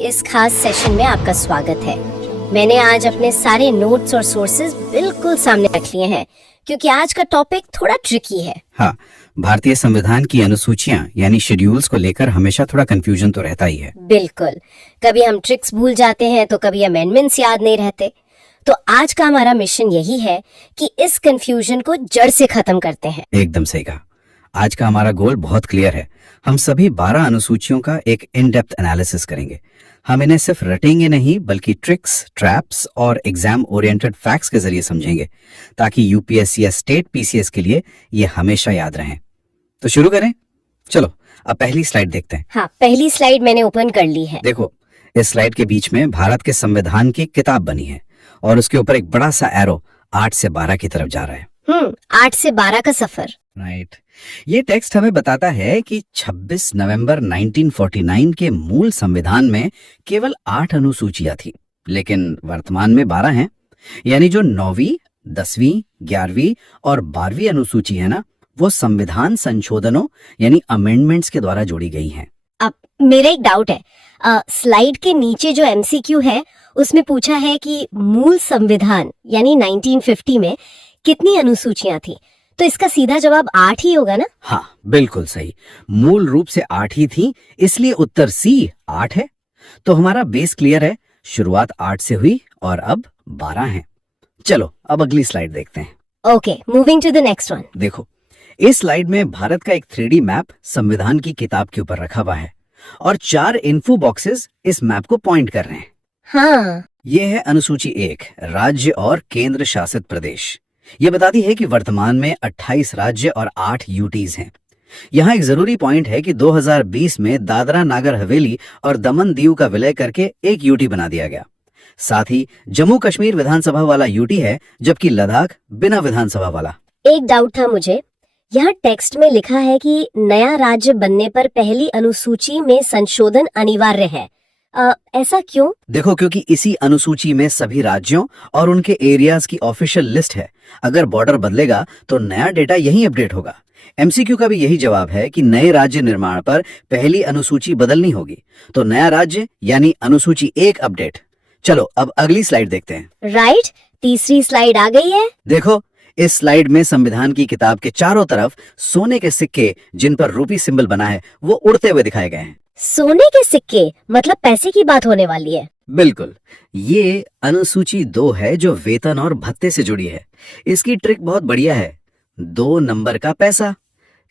इस खास सेशन में आपका स्वागत है। मैंने आज अपने सारे नोट्स और सोर्सेज बिल्कुल सामने रख लिए हैं क्योंकि आज का टॉपिक थोड़ा ट्रिकी है। हाँ, भारतीय संविधान की अनुसूचियां यानी शेड्यूल्स को लेकर हमेशा थोड़ा कंफ्यूजन तो रहता ही है। बिल्कुल, कभी हम ट्रिक्स भूल जाते हैं तो कभी अमेंडमेंट्स याद नहीं रहते। तो आज का हमारा मिशन यही है कि इस कंफ्यूजन को जड़ से खत्म करते हैं। एकदम सही कहा। आज का हमारा गोल बहुत क्लियर है। हम सभी 12 अनुसूचियों का एक इन डेप्थ एनालिसिस करेंगे। हम इन्हें सिर्फ रटेंगे नहीं बल्कि ट्रिक्स, ट्रैप्स और एग्जाम ओरिएंटेड फैक्ट्स के जरिए समझेंगे ताकि यूपीएससी या स्टेट पीसीएस के लिए ये हमेशा याद रहें। तो शुरू करें। चलो अब पहली स्लाइड देखते हैं। हाँ, पहली स्लाइड मैंने ओपन कर ली है। देखो, इस स्लाइड के बीच में भारत के संविधान की किताब बनी है और उसके ऊपर एक बड़ा सा एरो 8 से 12 की तरफ जा रहा है। 8 से 12 का सफर। राइट। ये टेक्स्ट हमें बताता है कि 26 नवंबर 1949 के मूल संविधान में केवल 8 अनुसूचियां थी, लेकिन वर्तमान में 12 हैं। यानी जो 9वीं, 10वीं, 11वीं और 12वीं अनुसूची है ना, वो संविधान संशोधनों यानी अमेंडमेंट्स के द्वारा जोड़ी गई हैं। अब मेरा एक डाउट है, स्लाइड के नीचे जो एमसीक्यू है उसमें पूछा है कि मूल संविधान यानी 1950 में कितनी अनुसूचियां थी, तो इसका सीधा जवाब 8 ही होगा ना? हाँ, बिल्कुल सही। मूल रूप से 8 ही थी, इसलिए उत्तर सी 8 है। तो हमारा बेस क्लियर है। शुरुआत 8 से हुई और अब 12 है। चलो अब अगली स्लाइड देखते हैं। Okay, moving to the next one. देखो, इस स्लाइड में भारत का एक 3D मैप संविधान की किताब के ऊपर रखा हुआ है और 4 इन्फो बॉक्सेस इस मैप को पॉइंट कर रहे हैं। हाँ, ये है अनुसूची 1, राज्य और केंद्र शासित प्रदेश। ये बताती है कि वर्तमान में 28 राज्य और 8 यूटीज हैं। यहाँ एक जरूरी पॉइंट है कि 2020 में दादरा नागर हवेली और दमन दीव का विलय करके एक यूटी बना दिया गया। साथ ही जम्मू कश्मीर विधानसभा वाला यूटी है, जबकि लद्दाख बिना विधानसभा वाला। एक डाउट था मुझे, यहाँ टेक्स्ट में लिखा है कि नया राज्य बनने पर पहली अनुसूची में संशोधन अनिवार्य है। ऐसा क्यों? देखो, क्योंकि इसी अनुसूची में सभी राज्यों और उनके एरियाज की ऑफिशियल लिस्ट है। अगर बॉर्डर बदलेगा तो नया डेटा यहीं अपडेट होगा। एमसीक्यू का भी यही जवाब है कि नए राज्य निर्माण पर पहली अनुसूची बदलनी होगी, तो नया राज्य यानी अनुसूची 1 अपडेट। चलो अब अगली स्लाइड देखते हैं। राइट, तीसरी स्लाइड आ गई है। देखो, इस स्लाइड में संविधान की किताब के चारों तरफ सोने के सिक्के जिन पर रूपी सिंबल बना है वो उड़ते हुए दिखाए गए हैं। सोने के सिक्के मतलब पैसे की बात होने वाली है। बिल्कुल, ये अनुसूची 2 है जो वेतन और भत्ते से जुड़ी है। इसकी ट्रिक बहुत बढ़िया है। 2 नंबर का पैसा।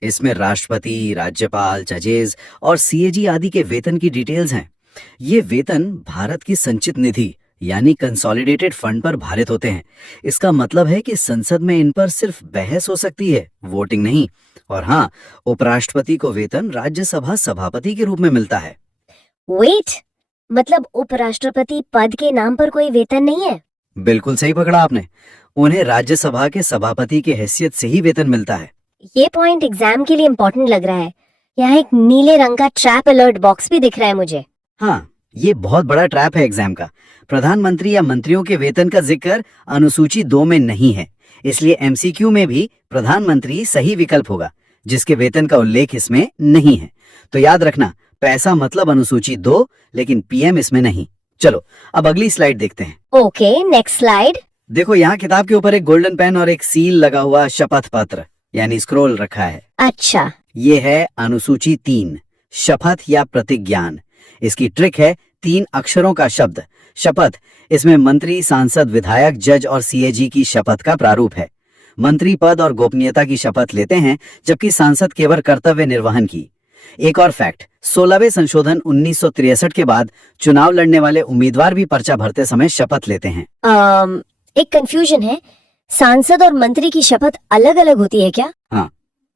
इसमें राष्ट्रपति, राज्यपाल, जजेस और सीएजी आदि के वेतन की डिटेल्स हैं। ये वेतन भारत की संचित निधि यानी कंसोलिडेटेड फंड पर भारित होते हैं। इसका मतलब है कि संसद में इन पर सिर्फ बहस हो सकती है, वोटिंग नहीं। और हाँ, उपराष्ट्रपति को वेतन राज्यसभा सभापति के रूप में मिलता है। वेट, मतलब उपराष्ट्रपति पद के नाम पर कोई वेतन नहीं है? बिल्कुल सही पकड़ा आपने। उन्हें राज्यसभा के सभापति की हैसियत से ही वेतन मिलता है। ये पॉइंट एग्जाम के लिए इम्पोर्टेंट लग रहा है। यहाँ एक नीले रंग का ट्रैप अलर्ट बॉक्स भी दिख रहा है मुझे। हाँ, ये बहुत बड़ा ट्रैप है एग्जाम का। प्रधानमंत्री या मंत्रियों के वेतन का जिक्र अनुसूची 2 में नहीं है, इसलिए एमसीक्यू में भी प्रधानमंत्री सही विकल्प होगा जिसके वेतन का उल्लेख इसमें नहीं है। तो याद रखना, पैसा मतलब अनुसूची 2, लेकिन पीएम इसमें नहीं। चलो अब अगली स्लाइड देखते हैं। Okay, next slide. देखो, यहाँ किताब के ऊपर एक गोल्डन पेन और एक सील लगा हुआ शपथ पत्र यानी स्क्रोल रखा है। अच्छा, ये है अनुसूची 3, शपथ या प्रतिज्ञान। इसकी ट्रिक है 3 अक्षरों का शब्द शपथ। इसमें मंत्री, सांसद, विधायक, जज और सीएजी की शपथ का प्रारूप है। मंत्री पद और गोपनीयता की शपथ लेते हैं, जबकि सांसद केवल कर्तव्य निर्वहन की। एक और फैक्ट, 16वें संशोधन 1963 के बाद चुनाव लड़ने वाले उम्मीदवार भी पर्चा भरते समय शपथ लेते हैं। एक कंफ्यूजन है, सांसद और मंत्री की शपथ अलग अलग होती है क्या? हाँ,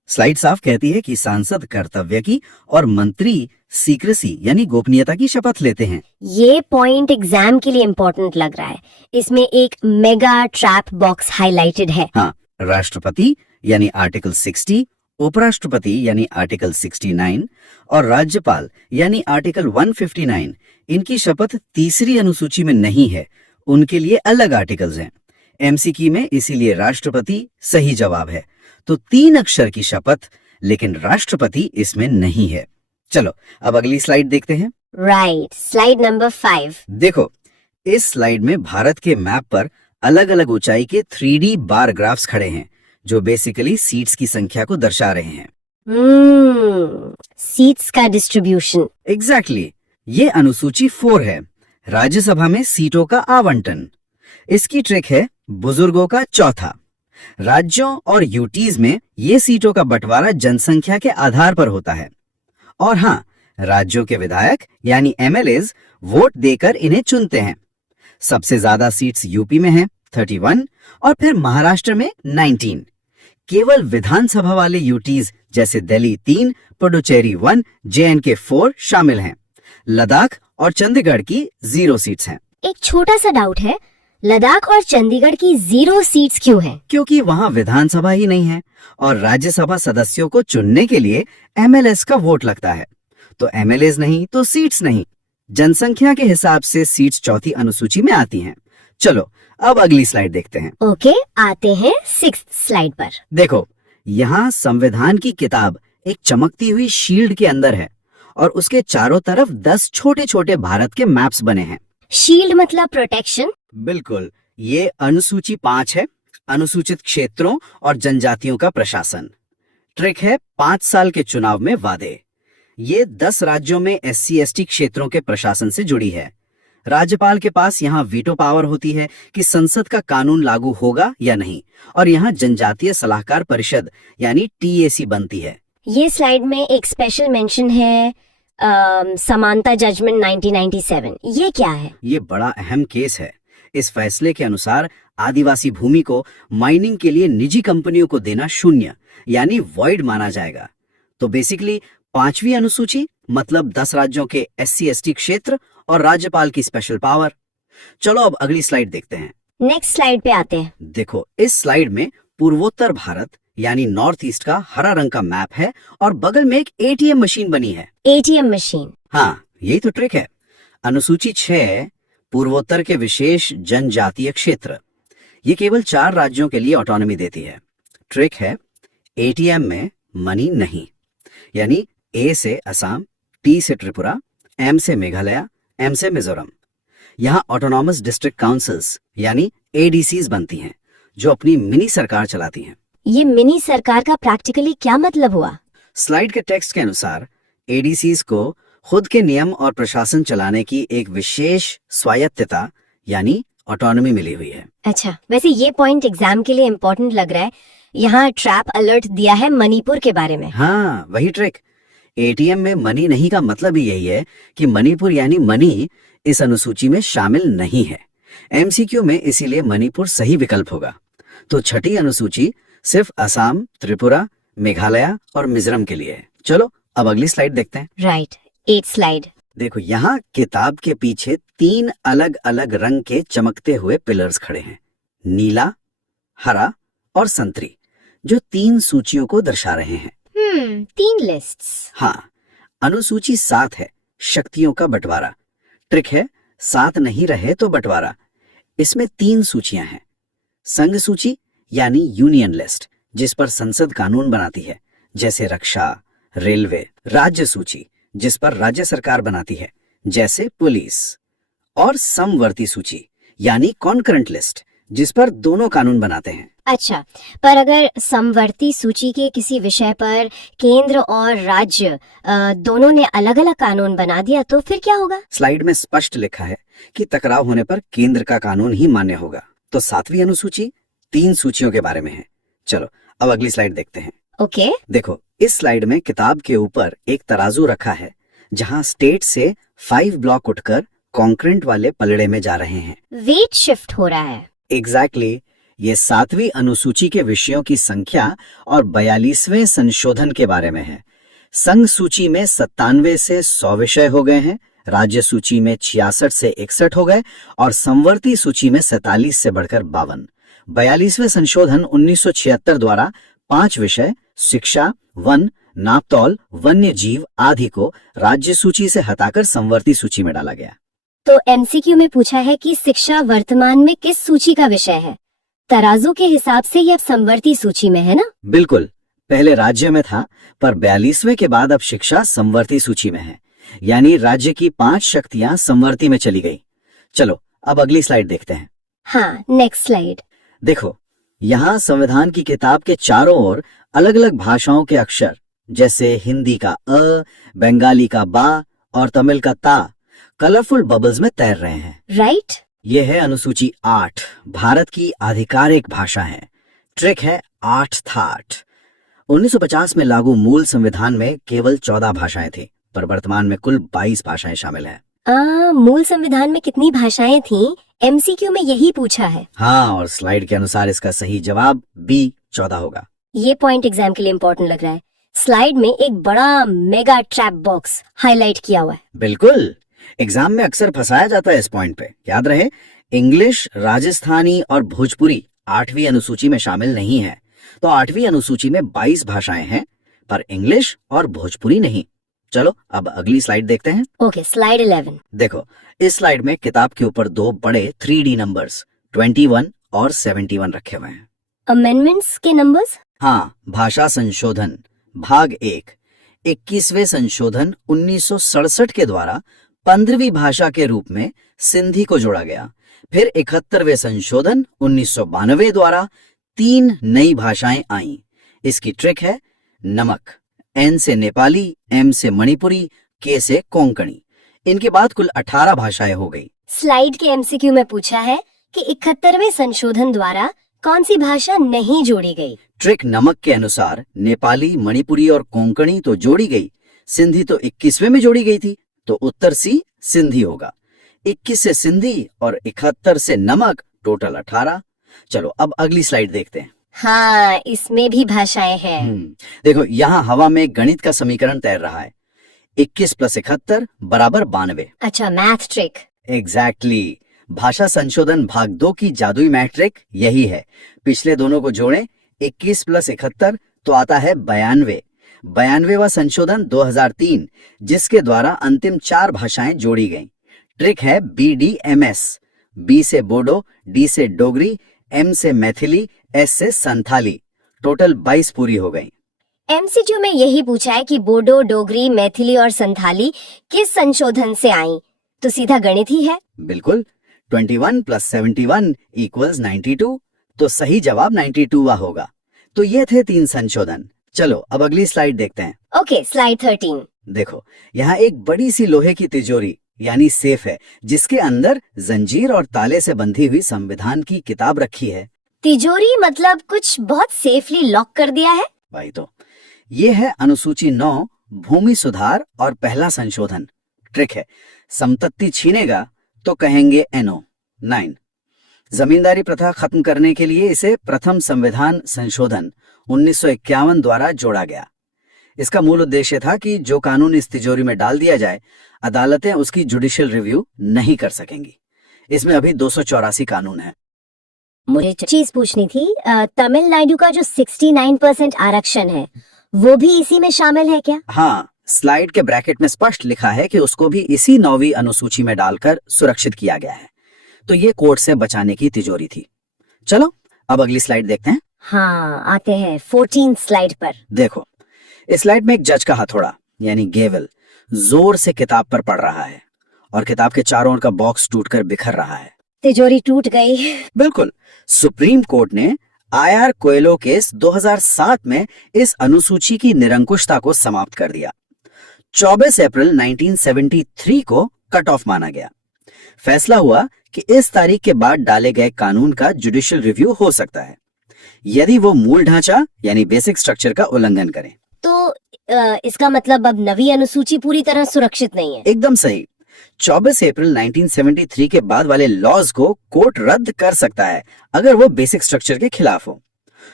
स्लाइड साफ कहती है कि सांसद कर्तव्य की और मंत्री सीक्रेसी यानी गोपनीयता की शपथ लेते हैं। ये पॉइंट एग्जाम के लिए इम्पोर्टेंट लग रहा है। इसमें एक मेगा ट्रैप बॉक्स हाईलाइटेड है। हाँ, राष्ट्रपति यानी आर्टिकल 60, उपराष्ट्रपति यानी आर्टिकल 69 और राज्यपाल यानी आर्टिकल 159, इनकी शपथ तीसरी अनुसूची में नहीं है। उनके लिए अलग आर्टिकल्स हैं। एमसीक्यू में इसीलिए राष्ट्रपति सही जवाब है। तो 3 अक्षर की शपथ, लेकिन राष्ट्रपति इसमें नहीं है। चलो अब अगली स्लाइड देखते हैं। Right, slide number 5। देखो, इस स्लाइड में भारत के मैप पर अलग अलग ऊंचाई के 3D बार ग्राफ्स खड़े हैं जो बेसिकली सीट्स की संख्या को दर्शा रहे हैं। सीट्स का डिस्ट्रीब्यूशन। एग्जैक्टली ये अनुसूची 4 है, राज्यसभा में सीटों का आवंटन। इसकी ट्रिक है बुजुर्गों का चौथा। राज्यों और यूटीज में ये सीटों का बंटवारा जनसंख्या के आधार पर होता है। और हाँ, राज्यों के विधायक यानी एमएलएज वोट देकर इन्हें चुनते हैं। सबसे ज्यादा सीट्स यूपी में हैं 31 और फिर महाराष्ट्र में 19। केवल विधानसभा वाले यूटीज जैसे दिल्ली 3, पुडुचेरी 1, जेएनके 4 शामिल हैं। लद्दाख और चंडीगढ़ की 0 सीट्स हैं। एक छोटा सा डाउट है, लद्दाख और चंडीगढ़ की 0 सीट्स क्यों हैं? क्योंकि वहां विधानसभा ही नहीं है और राज्यसभा सदस्यों को चुनने के लिए एमएलएस का वोट लगता है। तो एमएलएस नहीं तो सीट्स नहीं। जनसंख्या के हिसाब से सीट्स चौथी अनुसूची में आती हैं। चलो अब अगली स्लाइड देखते हैं। ओके, आते हैं 6th स्लाइड पर। देखो, यहाँ संविधान की किताब एक चमकती हुई शील्ड के अंदर है और उसके चारों तरफ 10 छोटे छोटे भारत के मैप्स बने हैं। शील्ड मतलब प्रोटेक्शन? बिल्कुल, ये अनुसूची 5 है, अनुसूचित क्षेत्रों और जनजातियों का प्रशासन। ट्रिक है 5 साल के चुनाव में वादे। ये 10 राज्यों में SC/ST क्षेत्रों के प्रशासन से जुड़ी है। राज्यपाल के पास यहाँ वीटो पावर होती है कि संसद का कानून लागू होगा या नहीं, और यहाँ जनजातीय सलाहकार परिषद यानी TAC बनती है। ये स्लाइड में एक स्पेशल मेंशन है समानता जजमेंट 1997। ये क्या है? ये बड़ा अहम केस है। इस फैसले के अनुसार आदिवासी भूमि को माइनिंग के लिए निजी कंपनियों को देना शून्य यानी वॉइड माना जाएगा। तो बेसिकली 5वीं अनुसूची मतलब 10 राज्यों के SC/ST क्षेत्र और राज्यपाल की स्पेशल पावर। चलो अब अगली स्लाइड देखते हैं। नेक्स्ट स्लाइड पे आते हैं। देखो, इस स्लाइड में पूर्वोत्तर भारत यानी नॉर्थ ईस्ट का हरा रंग का मैप है और बगल में एक ATM मशीन बनी है। ATM machine? हाँ, यही तो ट्रिक है। अनुसूची 6 पूर्वोत्तर के विशेष जनजातीय क्षेत्र। ये केवल 4 राज्यों के लिए ऑटोनॉमी देती है। ट्रिक है ATM में मनी नहीं, यानी A से असम, T से त्रिपुरा, M से मेघालय, M से मिजोरम। यहाँ ऑटोनॉमस डिस्ट्रिक्ट काउंसिल्स यानी ADCs बनती हैं जो अपनी मिनी सरकार चलाती हैं। ये मिनी सरकार का प्रैक्टिकली क्या मतलब हुआ? स्लाइड के टेक्स्ट के अनुसार ADCs को खुद के नियम और प्रशासन चलाने की एक विशेष स्वायत्तता यानी ऑटोनॉमी मिली हुई है। अच्छा, वैसे ये पॉइंट एग्जाम के लिए इम्पोर्टेंट लग रहा है। यहाँ ट्रैप अलर्ट दिया है मणिपुर के बारे में। हाँ, वही ट्रिक। ATM में मनी नहीं का मतलब ही यही है कि मणिपुर यानी मनी इस अनुसूची में शामिल नहीं है। MCQ में इसीलिए मणिपुर सही विकल्प होगा। तो छठी अनुसूची सिर्फ असम, त्रिपुरा, मेघालय और मिजोरम के लिए है। चलो अब अगली स्लाइड देखते हैं। Right, 8th slide. देखो, यहाँ किताब के पीछे 3 अलग अलग रंग के चमकते हुए पिलर्स खड़े हैं, नीला, हरा और संतरी, जो 3 सूचियों को दर्शा रहे हैं। 3 लिस्ट्स। हाँ, अनुसूची 7 है, शक्तियों का बंटवारा। ट्रिक है 7 नहीं रहे तो बंटवारा। इसमें 3 सूचियां हैं, संघ सूची यानी यूनियन लिस्ट जिस पर संसद कानून बनाती है जैसे रक्षा, रेलवे, राज्य सूची जिस पर राज्य सरकार बनाती है जैसे पुलिस, और समवर्ती सूची यानी कॉन्करेंट लिस्ट जिस पर दोनों कानून बनाते हैं। अच्छा, पर अगर समवर्ती सूची के किसी विषय पर केंद्र और राज्य दोनों ने अलग अलग कानून बना दिया तो फिर क्या होगा? स्लाइड में स्पष्ट लिखा है कि टकराव होने पर केंद्र का कानून ही मान्य होगा। तो 7वीं अनुसूची 3 सूचियों के बारे में है। चलो अब अगली स्लाइड देखते हैं। ओके। देखो, इस स्लाइड में किताब के ऊपर एक तराजू रखा है जहां स्टेट से 5 ब्लॉक उठकर कॉन्करेंट वाले पलड़े में जा रहे हैं। वेट शिफ्ट हो रहा है। एग्जैक्टली ये 7वीं अनुसूची के विषयों की संख्या और 42वें संशोधन के बारे में है। संघ सूची में 97 से 100 विषय हो गए हैं, राज्य सूची में 66 से 61 हो गए और समवर्ती सूची में 47 से बढ़कर 52। 42वें संशोधन 1976 द्वारा 5 विषय शिक्षा, वन, नापतौल, वन्य जीव आदि को राज्य सूची से हटाकर समवर्ती सूची में डाला गया। तो MCQ में पूछा है कि शिक्षा वर्तमान में किस सूची का विषय है? तराजू के हिसाब से ये अब समवर्ती सूची में है ना? बिल्कुल, पहले राज्य में था पर 42वें के बाद अब शिक्षा समवर्ती सूची में है। यानी राज्य की 5 शक्तियां संवर्ती में चली गई। चलो अब अगली स्लाइड देखते हैं। हाँ, नेक्स्ट स्लाइड। देखो, यहाँ संविधान की किताब के चारों ओर अलग अलग भाषाओं के अक्षर, जैसे हिंदी का अ, बंगाली का बा और तमिल का ता, कलरफुल बबल्स में तैर रहे हैं। राइट। ये है अनुसूची 8, भारत की आधिकारिक भाषा है। ट्रिक है 8 थाट। 1950 में लागू मूल संविधान में केवल 14 भाषाएं थी, पर वर्तमान में कुल 22 भाषाएं शामिल हैं। मूल संविधान में कितनी भाषाएं थीं? एमसीक्यू में यही पूछा है। हाँ, और स्लाइड के अनुसार इसका सही जवाब बी 14 होगा। ये पॉइंट एग्जाम के लिए इम्पोर्टेंट लग रहा है। स्लाइड में एक बड़ा मेगा ट्रैप बॉक्स हाईलाइट किया हुआ है। बिल्कुल, एग्जाम में अक्सर फंसाया जाता है इस पॉइंट पे। याद रहे, इंग्लिश, राजस्थानी और भोजपुरी 8वीं अनुसूची में शामिल नहीं है। तो 8वीं अनुसूची में 22 भाषाएं हैं, पर इंग्लिश और भोजपुरी नहीं। चलो अब अगली स्लाइड देखते हैं। Okay, slide 11। देखो, इस स्लाइड में किताब के ऊपर 2 बड़े 3D नंबर्स 21 और 71 रखे हुए हैं। अमेंडमेंट्स के नंबर्स? हाँ, भाषा संशोधन भाग 1, 21वें संशोधन 1967 के द्वारा 15वीं भाषा के रूप में सिंधी को जोड़ा गया। फिर 71वें संशोधन 1992 द्वारा 3 नई भाषाएं आईं। इसकी ट्रिक है नमक। एन से नेपाली, एम से मणिपुरी, के से कोंकणी। इनके बाद कुल 18 भाषाएं हो गई। स्लाइड के एमसीक्यू में पूछा है कि 71वें संशोधन द्वारा कौन सी भाषा नहीं जोड़ी गई? ट्रिक नमक के अनुसार नेपाली, मणिपुरी और कोंकणी तो जोड़ी गई, सिंधी तो 21वें में जोड़ी गई थी, तो उत्तर सी सिंधी होगा। 21 से सिंधी और 71 से नमक, टोटल 18। चलो अब अगली स्लाइड देखते हैं। हाँ, इसमें भी भाषाएं हैं। देखो, यहाँ हवा में गणित का समीकरण तैर रहा है। 21 + 71 = 92। अच्छा, मैथ ट्रिक। एग्जैक्टली। भाषा संशोधन भाग 2 की जादुई मैथ ट्रिक यही है। पिछले दोनों को जोड़ें, 21 + 71 तो आता है 92। 92वां संशोधन 2003, जिसके द्वारा अंतिम 4 भाषाएं जोड़ी गईं। ट्रिक है BDMS। बी से बोडो, डी से डोगरी, एम से मैथिली, एस से संथाली। टोटल 22 पूरी हो गई। एमसीक्यू में यही पूछा है कि बोडो, डोगरी, मैथिली और संथाली किस संशोधन से आई, तो सीधा गणित ही है। बिल्कुल, 21 + 71 = 92, तो सही जवाब 92वां होगा। तो ये थे 3 संशोधन। चलो अब अगली स्लाइड देखते हैं। Okay, slide 13। देखो, यहाँ एक बड़ी सी लोहे की तिजोरी यानी सेफ है, जिसके अंदर जंजीर और ताले से बंधी हुई संविधान की किताब रखी है। तिजोरी मतलब कुछ बहुत सेफली लॉक कर दिया है। भाई, तो ये है अनुसूची 9, भूमि सुधार और पहला संशोधन। ट्रिक है संपत्ति छीनेगा तो कहेंगे NO 9। जमींदारी प्रथा खत्म करने के लिए इसे प्रथम संविधान संशोधन 1951 द्वारा जोड़ा गया। इसका मूल उद्देश्य था कि जो कानून इस तिजोरी में डाल दिया जाए, अदालतें उसकी जुडिशियल रिव्यू नहीं कर सकेंगी। इसमें अभी 284 कानून हैं। मुझे चीज पूछनी थी, तमिलनाडु का जो 69% आरक्षण है वो भी इसी में शामिल है क्या? हाँ, स्लाइड के ब्रैकेट में स्पष्ट लिखा है कि उसको भी इसी 9वीं अनुसूची में डालकर सुरक्षित किया गया है। तो ये कोर्ट से बचाने की तिजोरी थी। चलो अब अगली स्लाइड देखते हैं। हाँ, आते हैं 14 स्लाइड पर। देखो, इस स्लाइड में एक जज का हथौड़ा यानी गेवल जोर से किताब पर पड़ रहा है और किताब के चारों ओर का बॉक्स टूटकर बिखर रहा है। तिजोरी टूट गई। बिल्कुल। सुप्रीम कोर्ट ने IR कोएलो केस 2007 में इस अनुसूची की निरंकुशता को समाप्त कर दिया। 24 अप्रैल 1973 को कट ऑफ माना गया। फैसला हुआ कि इस तारीख के बाद डाले गए कानून का जुडिशियल रिव्यू हो सकता है, यदि वो मूल ढांचा यानी बेसिक स्ट्रक्चर का उल्लंघन करें। तो इसका मतलब अब नवी अनुसूची पूरी तरह सुरक्षित नहीं है। एकदम सही। 24 अप्रैल 1973 के बाद वाले लॉज को कोर्ट रद्द कर सकता है अगर वो बेसिक स्ट्रक्चर के खिलाफ हो।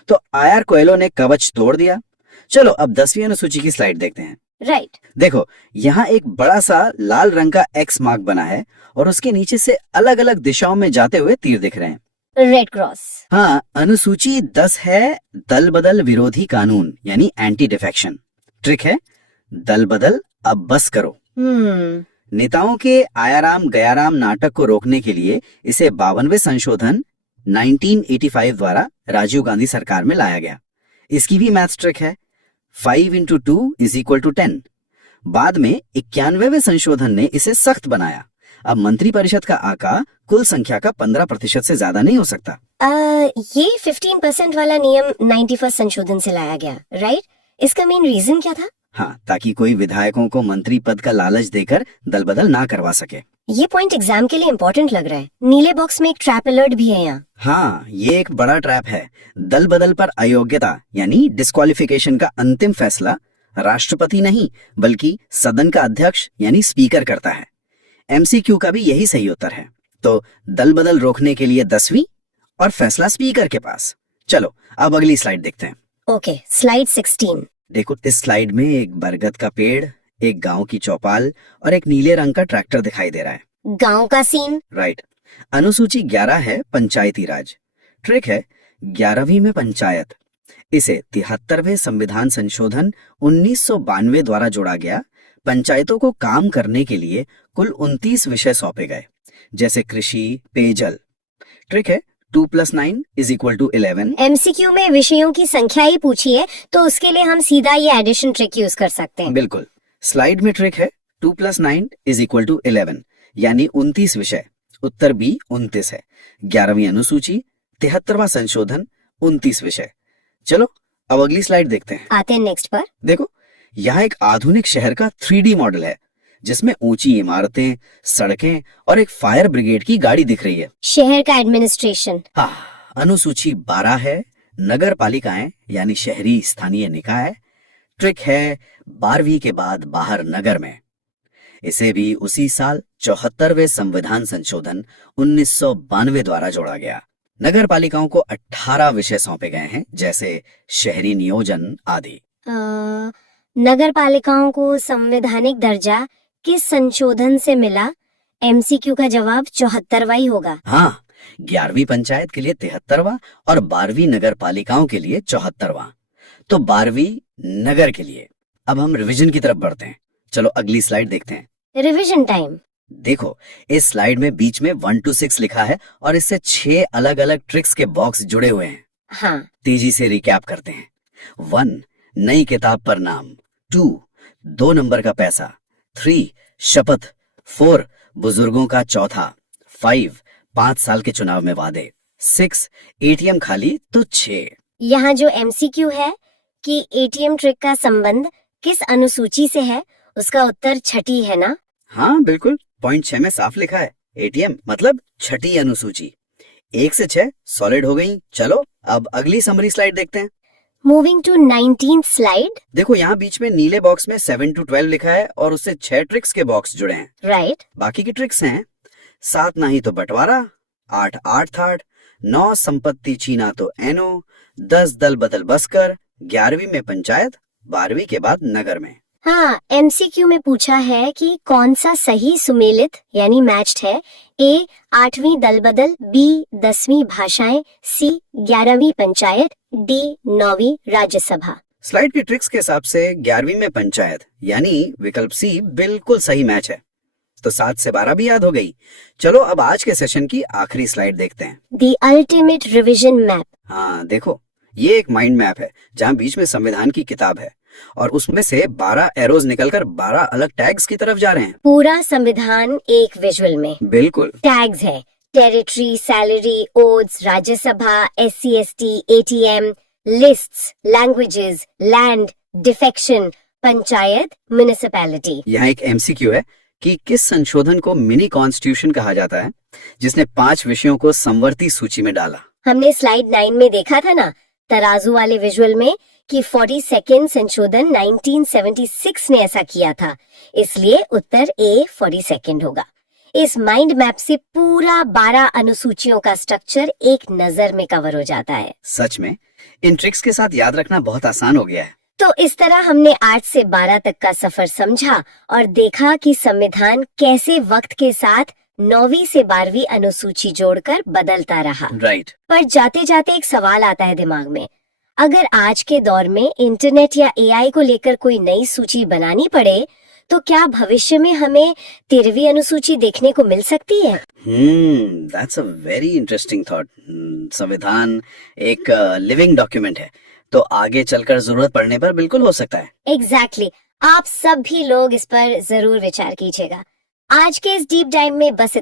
तो IR कोएलो ने कवच तोड़ दिया। चलो अब 10वीं अनुसूची की स्लाइड देखते हैं। राइट। देखो, यहाँ एक बड़ा सा लाल रंग का X मार्क बना है और उसके नीचे से अलग अलग दिशाओं में जाते हुए तीर दिख रहे हैं। Red cross. हाँ, अनुसूची 10 है दल बदल विरोधी कानून यानी एंटी डिफेक्शन। ट्रिक है दल बदल अब बस करो। नेताओं के आयाराम गयाराम नाटक को रोकने के लिए इसे 52वें संशोधन 1985 द्वारा राजीव गांधी सरकार में लाया गया। इसकी भी मैथ ट्रिक है 5 × 2 = 10। बाद में 91वें संशोधन ने इसे सख्त बनाया। अब मंत्रिपरिषद का आका कुल संख्या का 15% से ज्यादा नहीं हो सकता। ये 15% वाला नियम 91 संशोधन से लाया गया, राइट? इसका मेन रीजन क्या था? हाँ, ताकि कोई विधायकों को मंत्री पद का लालच देकर दल बदल ना करवा सके। ये पॉइंट एग्जाम के लिए इम्पोर्टेंट लग रहा है। नीले बॉक्स में एक ट्रैप अलर्ट भी है यहाँ। हाँ, ये एक बड़ा ट्रैप है। दल बदल पर अयोग्यता यानी डिस्क्वालिफिकेशन का अंतिम फैसला राष्ट्रपति नहीं बल्कि सदन का अध्यक्ष यानी स्पीकर करता है। एमसीक्यू का भी यही सही उत्तर है। तो दल बदल रोकने के लिए 10वीं और फैसला स्पीकर के पास। चलो अब अगली स्लाइड देखते हैं। Okay, slide 16। देखो, इस स्लाइड में एक बरगद का पेड़, एक गांव की चौपाल और एक नीले रंग का ट्रैक्टर दिखाई दे रहा है। गांव का सीन। राइट। अनुसूची 11 है पंचायती राज। ट्रिक है 11वीं में पंचायत। इसे 73वें संविधान संशोधन 1992 द्वारा जोड़ा गया। पंचायतों को काम करने के लिए कुल 29 विषय सौंपे गए, जैसे कृषि, पेयजल। ट्रिक है 2 + 9 = 11। एमसीक्यू में विषयों की संख्या ही पूछी है तो उसके लिए हम सीधा ये एडिशन ट्रिक यूज कर सकते हैं। बिल्कुल। स्लाइड में ट्रिक है 2 + 9 = 11 यानी 29 विषय। उत्तर बी 29 है। 11वीं अनुसूची, 73वां संशोधन, 29 विषय। चलो अब अगली स्लाइड देखते हैं। आते हैं नेक्स्ट पर। देखो, यहाँ एक आधुनिक शहर का 3D मॉडल है जिसमें ऊंची इमारतें, सड़कें और एक फायर ब्रिगेड की गाड़ी दिख रही है। शहर का एडमिनिस्ट्रेशन। हाँ, अनुसूची 12 है नगर पालिकाएं यानी शहरी स्थानीय निकाय। ट्रिक है 12वीं के बाद बाहर नगर में। इसे भी उसी साल 74वें संविधान संशोधन 1992 द्वारा जोड़ा गया। नगर पालिकाओं को 18 विषय सौंपे गए हैं, जैसे शहरी नियोजन आदि। नगर पालिकाओं को संवैधानिक दर्जा किस संशोधन से मिला? एमसीक्यू का जवाब 74वां ही होगा। हाँ, 11वीं पंचायत के लिए 73वां और 12वीं नगर पालिकाओं के लिए 74वां। तो 12वीं नगर के लिए। अब हम रिवीजन की तरफ बढ़ते हैं। चलो अगली स्लाइड देखते हैं। Revision time. देखो, इस स्लाइड में बीच में 1 to 6 लिखा है और इससे 6 अलग अलग ट्रिक्स के बॉक्स जुड़े हुए हैं। हाँ, तेजी से रिकैप करते हैं। 1 नई किताब पर नाम, 2 2 नंबर का पैसा, 3 शपथ, 4 बुजुर्गों का चौथा, 5 5 साल के चुनाव में वादे, 6 एटीएम खाली तो 6। यहाँ जो एमसीक्यू है कि एटीएम ट्रिक का संबंध किस अनुसूची से है, उसका उत्तर छठी है ना? हाँ बिल्कुल, पॉइंट 6 में साफ लिखा है एटीएम मतलब छठी अनुसूची। 1 से 6 सॉलिड हो गई। चलो अब अगली समरी स्लाइड देखते हैं। Moving to 19th slide. देखो, यहाँ बीच में नीले बॉक्स में 7 to 12 लिखा है और उससे 6 ट्रिक्स के बॉक्स जुड़े हैं। राइट। बाकी की ट्रिक्स हैं 7 नहीं तो बंटवारा, 8 8 थार्ड, 9 संपत्ति छीना तो एनो, 10 दल बदल बसकर, 11वीं में पंचायत, 12वीं के बाद नगर में। हाँ, एमसीक्यू में पूछा है कि कौन सा सही सुमेलित यानी मैच्ड है। ए 8वीं दल बदल, बी 10वीं भाषाएं, सी 11वीं पंचायत, डी 9वीं राज्यसभा। स्लाइड की ट्रिक्स के हिसाब से 11वीं में पंचायत यानी विकल्प सी बिल्कुल सही मैच है। तो 7 से 12 भी याद हो गई। चलो अब आज के सेशन की आखिरी स्लाइड देखते हैं। The ultimate revision map. हाँ देखो, ये एक माइंड मैप है जहाँ बीच में संविधान की किताब है और उसमें से 12 एरोज निकलकर 12 अलग टैग्स की तरफ जा रहे हैं। पूरा संविधान एक विजुअल में। बिल्कुल। टैग्स है territory, salary, odds, Rajya Sabha, SC ST, ATM, lists, languages, land, defection, panchayat, municipality. यहाँ एक MCQ है कि किस संशोधन को मिनी कॉन्स्टिट्यूशन कहा जाता है जिसने 5 विषयों को समवर्ती सूची में डाला। हमने स्लाइड 9 में देखा था ना, तराजू वाले विजुअल में, कि 42nd संशोधन 1976 ने ऐसा किया था, इसलिए उत्तर A 42nd होगा। इस माइंड मैप से पूरा 12 अनुसूचियों का स्ट्रक्चर एक नजर में कवर हो जाता है। सच में इन ट्रिक्स के साथ याद रखना बहुत आसान हो गया है। तो इस तरह हमने 8 से 12 तक का सफर समझा और देखा कि संविधान कैसे वक्त के साथ 9वीं से 12वीं अनुसूची जोड़कर बदलता रहा। राइट। पर जाते जाते एक सवाल आता है दिमाग में, अगर आज के दौर में इंटरनेट या AI को लेकर कोई नई सूची बनानी पड़े तो क्या भविष्य में हमें 13वीं अनुसूची देखने को मिल सकती है? That's a very interesting thought. संविधान एक लिविंग डॉक्यूमेंट है, तो आगे चलकर जरूरत पड़ने पर बिल्कुल हो सकता है। एग्जैक्टली। आप सब भी लोग इस पर जरूर विचार कीजिएगा। आज के इस डीप डाइव में बस